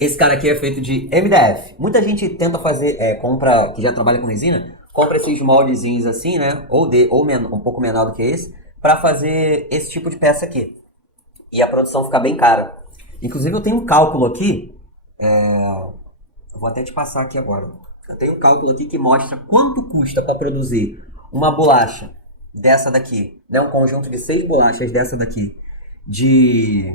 Esse cara aqui é feito de MDF. Muita gente tenta fazer, compra, que já trabalha com resina, compra esses moldezinhos assim, né? Um pouco menor do que esse, para fazer esse tipo de peça aqui. E a produção fica bem cara. Inclusive eu tenho um cálculo aqui, eu vou até te passar aqui agora. Eu tenho um cálculo aqui que mostra quanto custa para produzir uma bolacha dessa daqui, né? Um conjunto de 6 bolachas dessa daqui, de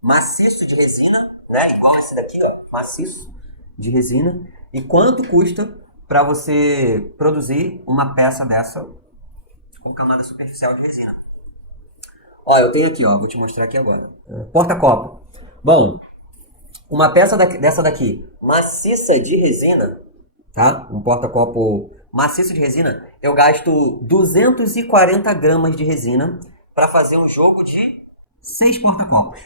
maciço de resina, né? Igual esse daqui, ó, maciço de resina. E quanto custa para você produzir uma peça dessa com camada superficial de resina? Ó, eu tenho aqui, ó, vou te mostrar aqui agora. Porta-copo. Bom, uma peça dessa daqui, maciça de resina, tá? Um porta-copo maciço de resina, eu gasto 240 gramas de resina para fazer um jogo de 6 porta-copos.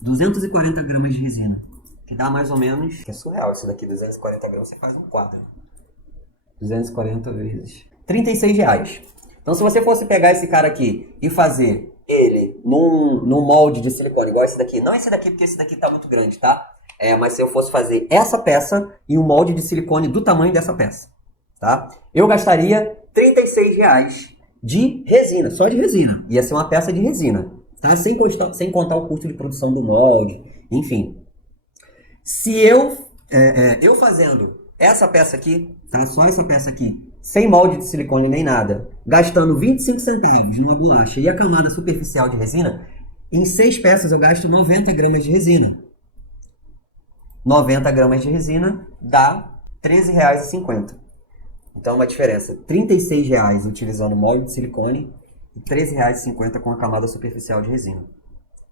240 gramas de resina, que dá mais ou menos... Que é surreal isso daqui, 240 gramas, você faz um quadro. 240 vezes... R$ 36. Então, se você fosse pegar esse cara aqui e fazer ele num molde de silicone, igual esse daqui, não esse daqui, porque esse daqui tá muito grande, tá? Mas se eu fosse fazer essa peça em um molde de silicone do tamanho dessa peça, tá? Eu gastaria R$ 36 de resina, só de resina. Ia ser uma peça de resina, tá? Sem contar o custo de produção do molde, enfim. Se eu fazendo essa peça aqui, tá? Só essa peça aqui, sem molde de silicone nem nada, gastando 25 centavos numa bolacha e a camada superficial de resina, em 6 peças eu gasto 90 gramas de resina. 90 gramas de resina dá R$ 13,50. Então, uma diferença, R$ 36 utilizando molde de silicone e R$ 13,50 com a camada superficial de resina,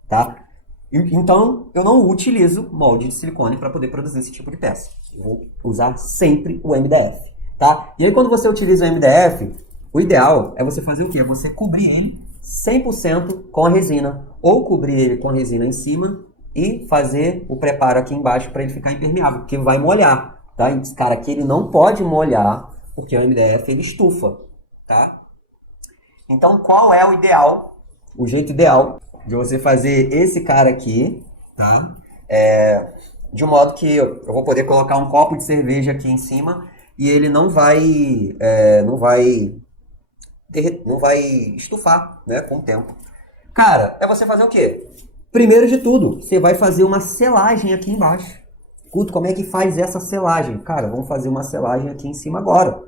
tá? Então, eu não utilizo molde de silicone para poder produzir esse tipo de peça. Eu vou usar sempre o MDF, tá? E aí, quando você utiliza o MDF, o ideal é você fazer o quê? É você cobrir ele 100% com a resina, ou cobrir ele com a resina em cima e fazer o preparo aqui embaixo para ele ficar impermeável, porque vai molhar, tá? Esse cara aqui, ele não pode molhar, porque o MDF, ele estufa, tá? Então, qual é o ideal, o jeito ideal de você fazer esse cara aqui, tá? De um modo que eu vou poder colocar um copo de cerveja aqui em cima e ele não vai estufar, né, com o tempo. Cara, é você fazer o quê? Primeiro de tudo, você vai fazer uma selagem aqui embaixo. Guto, como é que faz essa selagem? Cara, vamos fazer uma selagem aqui em cima agora,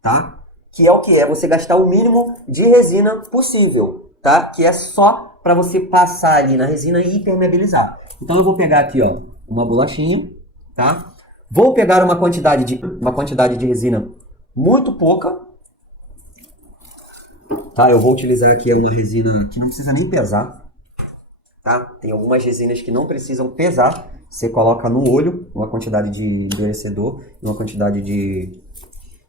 tá? Que é o que? É você gastar o mínimo de resina possível, tá? Que é só para você passar ali na resina e impermeabilizar. Então eu vou pegar aqui, ó, uma bolachinha, tá? Vou pegar uma quantidade de resina muito pouca, tá? Eu vou utilizar aqui uma resina que não precisa nem pesar, tá? Tem algumas resinas que não precisam pesar. Você coloca no olho uma quantidade de endurecedor e uma quantidade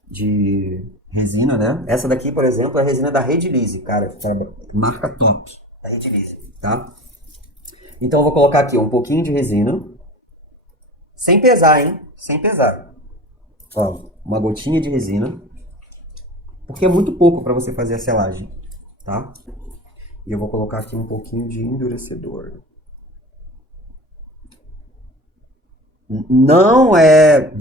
de resina, né? Essa daqui, por exemplo, é a resina da Redilize, cara, marca top, da Redilize, tá? Então eu vou colocar aqui um pouquinho de resina, sem pesar, hein? Sem pesar. Ó, uma gotinha de resina, porque é muito pouco para você fazer a selagem, tá? E eu vou colocar aqui um pouquinho de endurecedor. Não é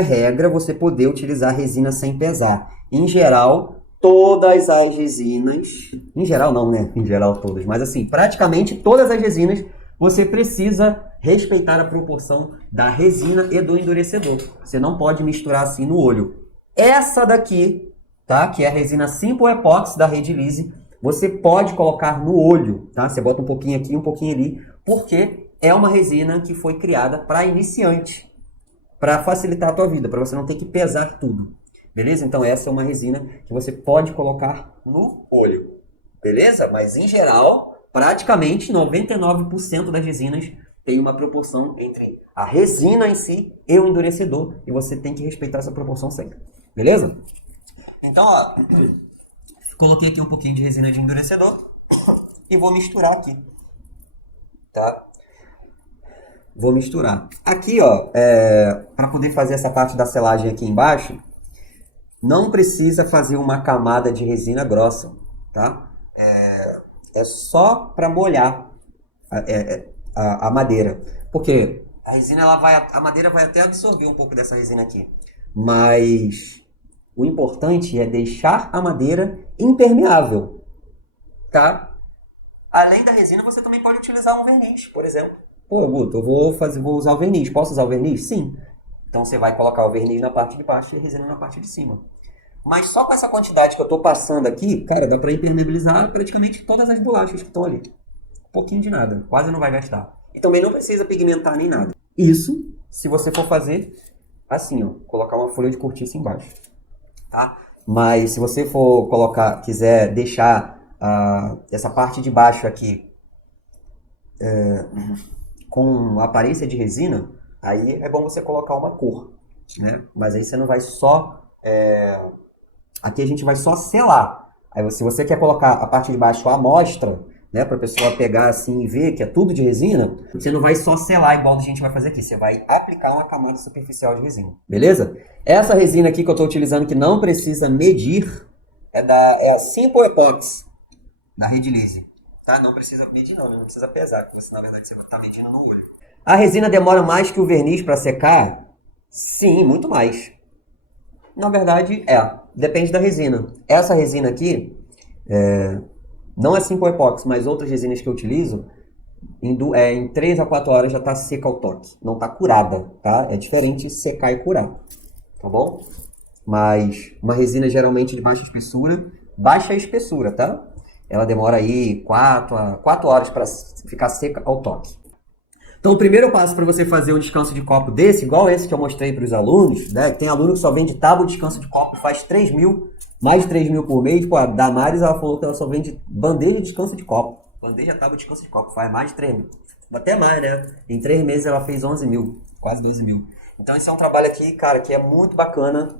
regra você poder utilizar resina sem pesar. Em geral, todas as resinas... Em geral não, né? Em geral todas. Mas assim, praticamente todas as resinas você precisa respeitar a proporção da resina e do endurecedor. Você não pode misturar assim no olho. Essa daqui, tá? Que é a resina Simple Epoxy da Redilize, você pode colocar no olho, tá? Você bota um pouquinho aqui, um pouquinho ali, porque é uma resina que foi criada para iniciante, para facilitar a tua vida, para você não ter que pesar tudo, beleza? Então essa é uma resina que você pode colocar no olho, beleza? Mas em geral, praticamente 99% das resinas tem uma proporção entre a resina em si e o endurecedor, e você tem que respeitar essa proporção sempre, beleza? Então, ó, coloquei aqui um pouquinho de resina de endurecedor e vou misturar aqui, tá? Vou misturar. Aqui, ó, para poder fazer essa parte da selagem aqui embaixo, não precisa fazer uma camada de resina grossa, tá? É só para molhar a madeira. Porque A resina, a madeira vai até absorver um pouco dessa resina aqui. Mas o importante é deixar a madeira impermeável, tá? Além da resina, você também pode utilizar um verniz, por exemplo. Pô, Guto, vou usar o verniz. Posso usar o verniz? Sim. Então você vai colocar o verniz na parte de baixo e a resina na parte de cima. Mas só com essa quantidade que eu tô passando aqui, cara, dá pra impermeabilizar praticamente todas as bolachas que estão ali. Um pouquinho de nada, quase não vai gastar. E também não precisa pigmentar nem nada. Isso, se você for fazer assim, ó, colocar uma folha de cortiça embaixo, tá? Mas se você for colocar, quiser deixar essa parte de baixo aqui com aparência de resina, aí é bom você colocar uma cor, né? Mas aí você não vai só... Aqui a gente vai só selar. Aí se você quer colocar a parte de baixo à amostra, né, para a pessoa pegar assim e ver que é tudo de resina, você não vai só selar igual a gente vai fazer aqui, você vai aplicar uma camada superficial de resina, beleza? Essa resina aqui que eu estou utilizando, que não precisa medir, é a Simple Epoxy, da Redilize, tá? Não precisa medir não precisa pesar, porque na verdade você está medindo no olho. A resina demora mais que o verniz para secar? Sim, muito mais. Na verdade, depende da resina. Essa resina aqui, não é Simple Epoxy, mas outras resinas que eu utilizo, em 3 a 4 horas já está seca ao toque. Não está curada, tá? É diferente secar e curar, tá bom? Mas uma resina geralmente de baixa espessura, tá? Ela demora aí 4 horas para ficar seca ao toque. Então, o primeiro passo para você fazer um descanso de copo desse, igual esse que eu mostrei para os alunos, né? Tem aluno que só vende tábua de descanso de copo, faz 3 mil, mais de 3 mil por mês. Pô, a Damares, ela falou que ela só vende bandeja de descanso de copo. Bandeja tábua de descanso de copo, faz mais de 3 mil. Até mais, né? Em 3 meses ela fez 11 mil, quase 12 mil. Então, esse é um trabalho aqui, cara, que é muito bacana.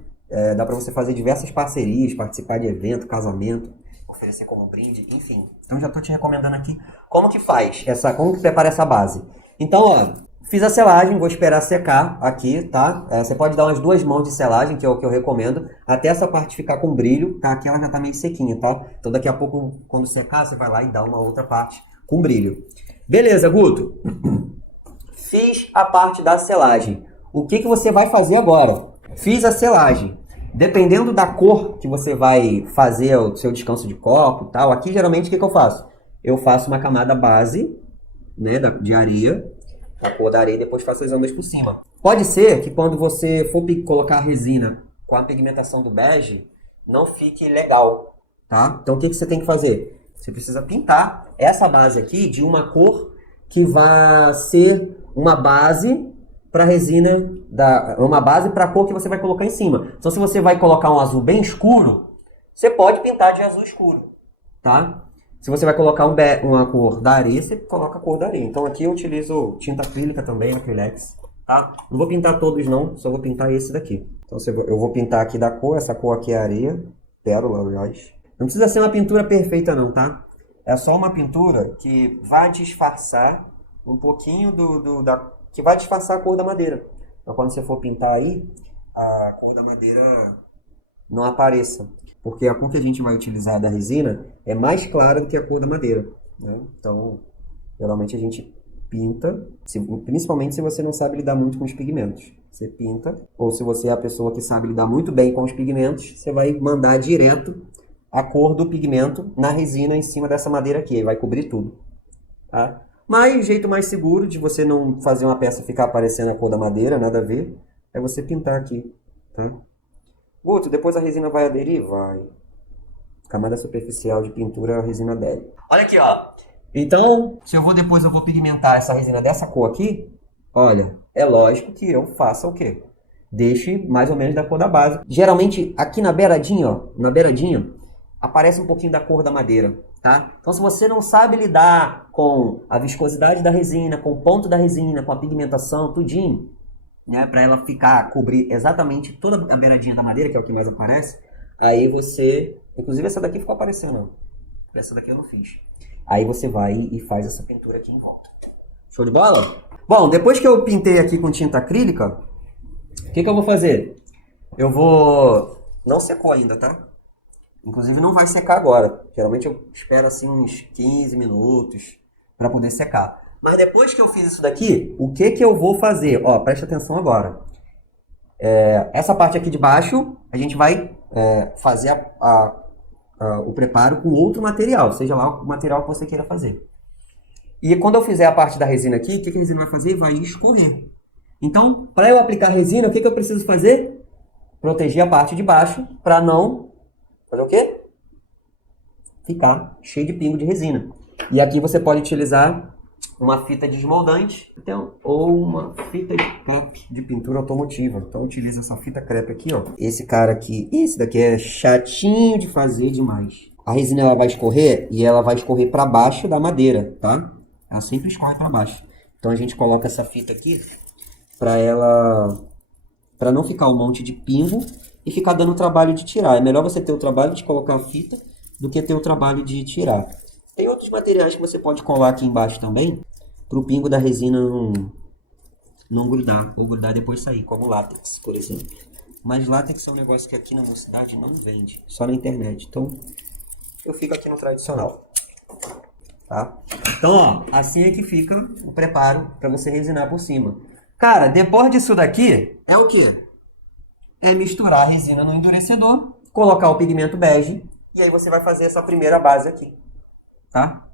Dá para você fazer diversas parcerias, participar de evento, casamento, oferecer como brinde, enfim. Então, já estou te recomendando aqui como que faz, como que prepara essa base. Então, ó, fiz a selagem, vou esperar secar aqui, tá? Você pode dar umas 2 mãos de selagem, que é o que eu recomendo, até essa parte ficar com brilho, tá? Aqui ela já tá meio sequinha, tá? Então daqui a pouco, quando secar, você vai lá e dá uma outra parte com brilho. Beleza, Guto? Fiz a parte da selagem. O que você vai fazer agora? Fiz a selagem. Dependendo da cor que você vai fazer o seu descanso de copo e tal, aqui geralmente o que eu faço? Eu faço uma camada base, né, de areia, a cor da areia, e depois faço as ondas por cima. Pode ser que quando você for colocar a resina com a pigmentação do bege, não fique legal, tá? Então o que você tem que fazer? Você precisa pintar essa base aqui de uma cor que vai ser uma base para a resina, uma base para a cor que você vai colocar em cima. Então se você vai colocar um azul bem escuro, você pode pintar de azul escuro, tá? Se você vai colocar uma cor da areia, você coloca a cor da areia. Então aqui eu utilizo tinta acrílica também, acrylex, tá? Não vou pintar todos não, só vou pintar esse daqui. Então eu vou pintar aqui da cor, essa cor aqui é areia, pérola, aliás. Não precisa ser uma pintura perfeita não, tá? É só uma pintura que vai disfarçar um pouquinho que vai disfarçar a cor da madeira. Então quando você for pintar aí, a cor da madeira não apareça. Porque a cor que a gente vai utilizar da resina é mais clara do que a cor da madeira, né? Então, geralmente a gente pinta, principalmente se você não sabe lidar muito com os pigmentos. Você pinta, ou se você é a pessoa que sabe lidar muito bem com os pigmentos, você vai mandar direto a cor do pigmento na resina em cima dessa madeira aqui, vai cobrir tudo, tá? Mas o jeito mais seguro de você não fazer uma peça ficar aparecendo a cor da madeira, nada a ver, é você pintar aqui, tá? Guto, depois a resina vai aderir? Vai. Camada superficial de pintura, a resina adere. Olha aqui, ó. Então, se depois eu vou pigmentar essa resina dessa cor aqui, olha, é lógico que eu faça o quê? Deixe mais ou menos da cor da base. Geralmente, aqui na beiradinha, ó, aparece um pouquinho da cor da madeira, tá? Então, se você não sabe lidar com a viscosidade da resina, com o ponto da resina, com a pigmentação, tudinho, né, para ela cobrir exatamente toda a beiradinha da madeira, que é o que mais aparece, aí você, inclusive essa daqui ficou aparecendo, ó. Essa daqui eu não fiz. Aí você vai e faz essa pintura aqui em volta. Show de bola? Bom, depois que eu pintei aqui com tinta acrílica, o que eu vou fazer? Não secou ainda, tá? Inclusive não vai secar agora. Geralmente eu espero assim uns 15 minutos para poder secar. Mas depois que eu fiz isso daqui, o que que eu vou fazer? Ó, presta atenção agora. Essa parte aqui de baixo, a gente vai fazer o preparo com outro material, seja lá o material que você queira fazer. E quando eu fizer a parte da resina aqui, o que que a resina vai fazer? Vai escorrer. Então, para eu aplicar a resina, o que que eu preciso fazer? Proteger a parte de baixo para não fazer o quê? Ficar cheio de pingo de resina. E aqui você pode utilizar uma fita desmoldante, então, ou uma fita de crepe de pintura automotiva. Então utiliza essa fita crepe aqui, ó. Esse cara aqui, esse daqui é chatinho de fazer demais. A resina ela vai escorrer e ela vai escorrer para baixo da madeira, tá? Ela sempre escorre para baixo. Então a gente coloca essa fita aqui para não ficar um monte de pingo e ficar dando trabalho de tirar. É melhor você ter o trabalho de colocar a fita do que ter o trabalho de tirar. Tem outros materiais que você pode colar aqui embaixo também, para o pingo da resina não grudar, ou grudar e depois sair, como látex, por exemplo. Mas látex é um negócio que aqui na minha cidade não vende, só na internet. Então, eu fico aqui no tradicional. Tá? Então, ó, assim é que fica o preparo para você resinar por cima. Cara, depois disso daqui, é o quê? É misturar a resina no endurecedor, colocar o pigmento bege, e aí você vai fazer essa primeira base aqui. Tá?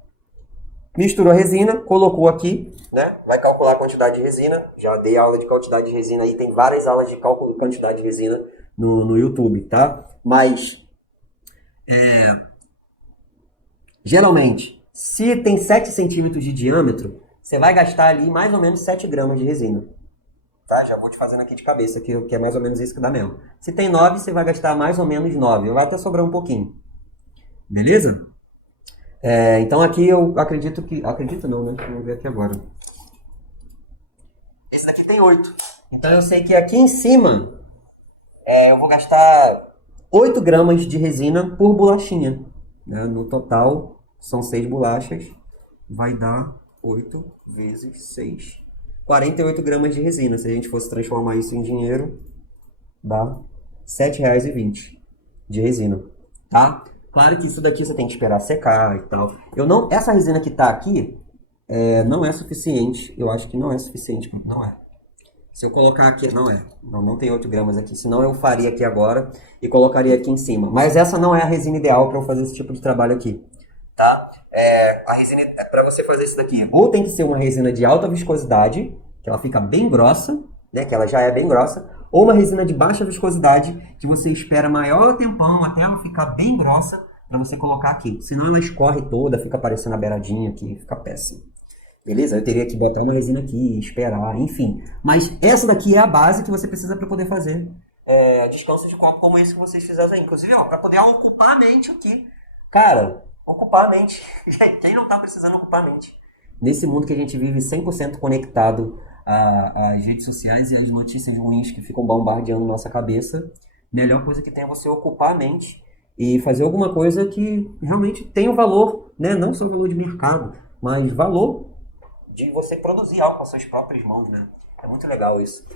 Misturou a resina, colocou aqui, né? Vai calcular a quantidade de resina. Já dei aula de quantidade de resina aí, tem várias aulas de cálculo de quantidade de resina no YouTube, tá? Mas, geralmente, se tem 7 centímetros de diâmetro, você vai gastar ali mais ou menos 7 gramas de resina. Tá? Já vou te fazendo aqui de cabeça, que é mais ou menos isso que dá mesmo. Se tem 9, você vai gastar mais ou menos 9. Vai até sobrar um pouquinho. Beleza? Então aqui eu acredito que... Acredito não, né? Vamos ver aqui agora. Esse daqui tem 8. Então eu sei que aqui em cima eu vou gastar 8 gramas de resina por bolachinha. Né? No total são 6 bolachas. Vai dar 8 vezes 6. 48 gramas de resina. Se a gente fosse transformar isso em dinheiro, dá R$ 7,20 de resina. Tá? Claro que isso daqui você tem que esperar secar e tal. Essa resina que tá aqui não é suficiente. Eu acho que não é suficiente. Não é. Se eu colocar aqui, não é. Não tem 8 gramas aqui. Senão eu faria aqui agora e colocaria aqui em cima. Mas essa não é a resina ideal para eu fazer esse tipo de trabalho aqui. Tá? A resina, para você fazer isso daqui, ou tem que ser uma resina de alta viscosidade, que ela fica bem grossa, né? Que ela já é bem grossa. Ou uma resina de baixa viscosidade, que você espera maior tempão até ela ficar bem grossa para você colocar aqui. Senão ela escorre toda, fica aparecendo a beiradinha aqui, fica péssimo. Beleza? Eu teria que botar uma resina aqui, esperar, enfim. Mas essa daqui é a base que você precisa para poder fazer descanso de copo como esse que vocês fizeram aí. Inclusive, ó, para poder ocupar a mente aqui. Cara, ocupar a mente. Quem não tá precisando ocupar a mente? Nesse mundo que a gente vive 100% conectado às redes sociais e às notícias ruins que ficam bombardeando nossa cabeça, a melhor coisa que tem é você ocupar a mente e fazer alguma coisa que realmente tenha um valor, né? Não só valor de mercado, mas valor de você produzir algo com as suas próprias mãos, né? É muito legal isso.